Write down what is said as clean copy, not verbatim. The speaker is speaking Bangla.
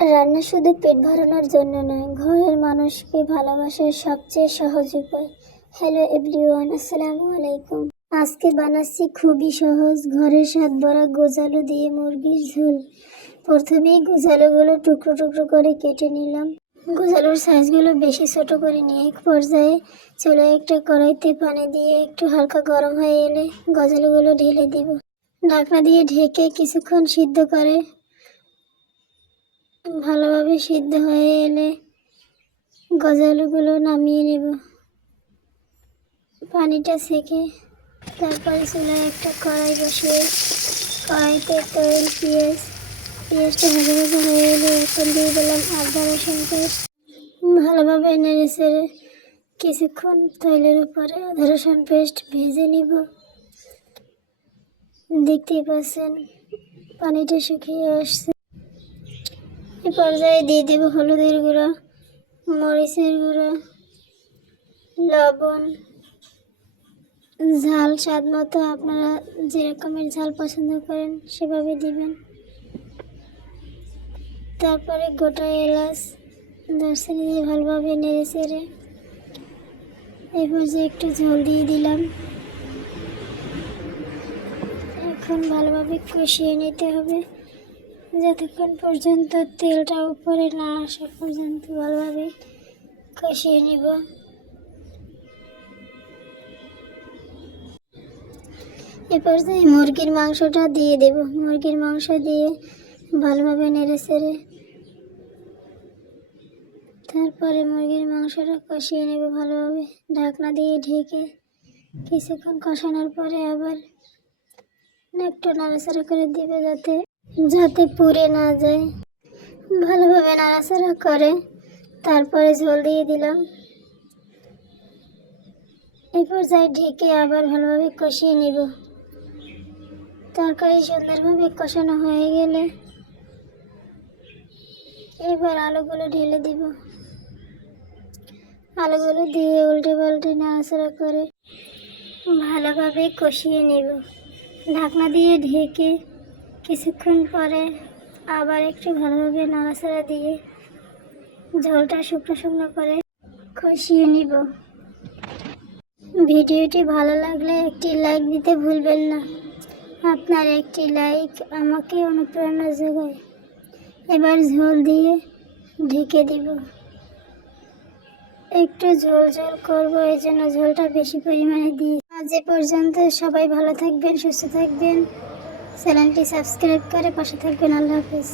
রান্না শুধু পেট ভরানোর জন্য নয়, ঘরের মানুষকে ভালোবাসার সবচেয়ে সহজ উপায়। হ্যালো এভরিওয়ান, আসসালামু আলাইকুম। আজকে বানাচ্ছি খুবই সহজ ঘরের স্বাদ ভরা গোজালো দিয়ে মুরগির ঝোল। প্রথমেই গোজালোগুলো টুকরো টুকরো করে কেটে নিলাম। গোজালোর সাইজগুলো বেশি ছোট করে নিয়ে এক পর্যায়ে চুলায় একটা কড়াইতে পানি দিয়ে একটু হালকা গরম হয়ে এলে গজালগুলো ঢেলে দিব। ঢাকনা দিয়ে ঢেকে কিছুক্ষণ সিদ্ধ করে ভালোভাবে সিদ্ধ হয়ে এলে গজালগুলো নামিয়ে নেব। পানিটা ছেঁকে তারপরে চুলায় একটা কড়াই বসিয়ে কড়াইতে তেল পেঁয়াজটা ভাজা ভাজা হয়ে এলে এখন দিয়ে দিলাম আদা রসুন পেস্ট। ভালোভাবে নেড়ে চেড়ে কিছুক্ষণ তেলের উপরে আদা রসুন পেস্ট ভেজে নিব। দেখতেই পাচ্ছেন পানিটা শুকিয়ে আসছে। এই পর্যায়ে দিয়ে দেব হলুদের গুঁড়া, মরিচের গুঁড়া, লবণ, ঝাল স্বাদ মতো আপনারা যে রকমের ঝাল পছন্দ করেন সেভাবে দিবেন। তারপরে গোটা এলাচ দারচিনি দিয়ে ভালোভাবে নেড়ে চেড়ে এই পর্যায়ে একটু ঝোল দিয়ে দিলাম। এখন ভালোভাবে কষিয়ে নিতে হবে যতক্ষণ পর্যন্ত তেলটা উপরে না আসা পর্যন্ত ভালোভাবে কষিয়ে নিব। এ পর্যায়ে মুরগির মাংসটা দিয়ে দেব। মুরগির মাংস দিয়ে ভালোভাবে নেড়ে চেড়ে তারপরে মুরগির মাংসটা কষিয়ে নেব ভালোভাবে। ঢাকনা দিয়ে ঢেকে কিছুক্ষণ কষানোর পরে আবার একটু নাড়াচাড়া করে দিবে যাতে পুড়ে না যায়। ভালোভাবে নাড়াচাড়া করে তারপরে ঝোল দিয়ে দিলাম। এই পর্যায়ে ঢেকে আবার ভালোভাবে কষিয়ে নিব। তরকারি সুন্দরভাবে কষানো হয়ে গেলে এবার আলুগুলো ঢেলে দিব। আলুগুলো দিয়ে উল্টে পাল্টে নাড়াচাড়া করে ভালোভাবে কষিয়ে নেব। ঢাকনা দিয়ে ঢেকে কিছুক্ষণ পরে আবার একটু ভালোভাবে নাড়াচাড়া দিয়ে ঝোলটা শুকনো শুকনো করে কষিয়ে নিব। ভিডিওটি ভালো লাগলে একটি লাইক দিতে ভুলবেন না। আপনার একটি লাইক আমাকে অনুপ্রেরণা যোগায়। এবার ঝোল দিয়ে ঢেকে দিব। একটু ঝোল ঝোল করবো, এই জন্য ঝোলটা বেশি পরিমাণে দিই। আজ এ পর্যন্ত। সবাই ভালো থাকবেন, সুস্থ থাকবেন। চ্যানেলটি সাবস্ক্রাইব করে পাশে থাকবেন। আল্লাহ হাফেজ।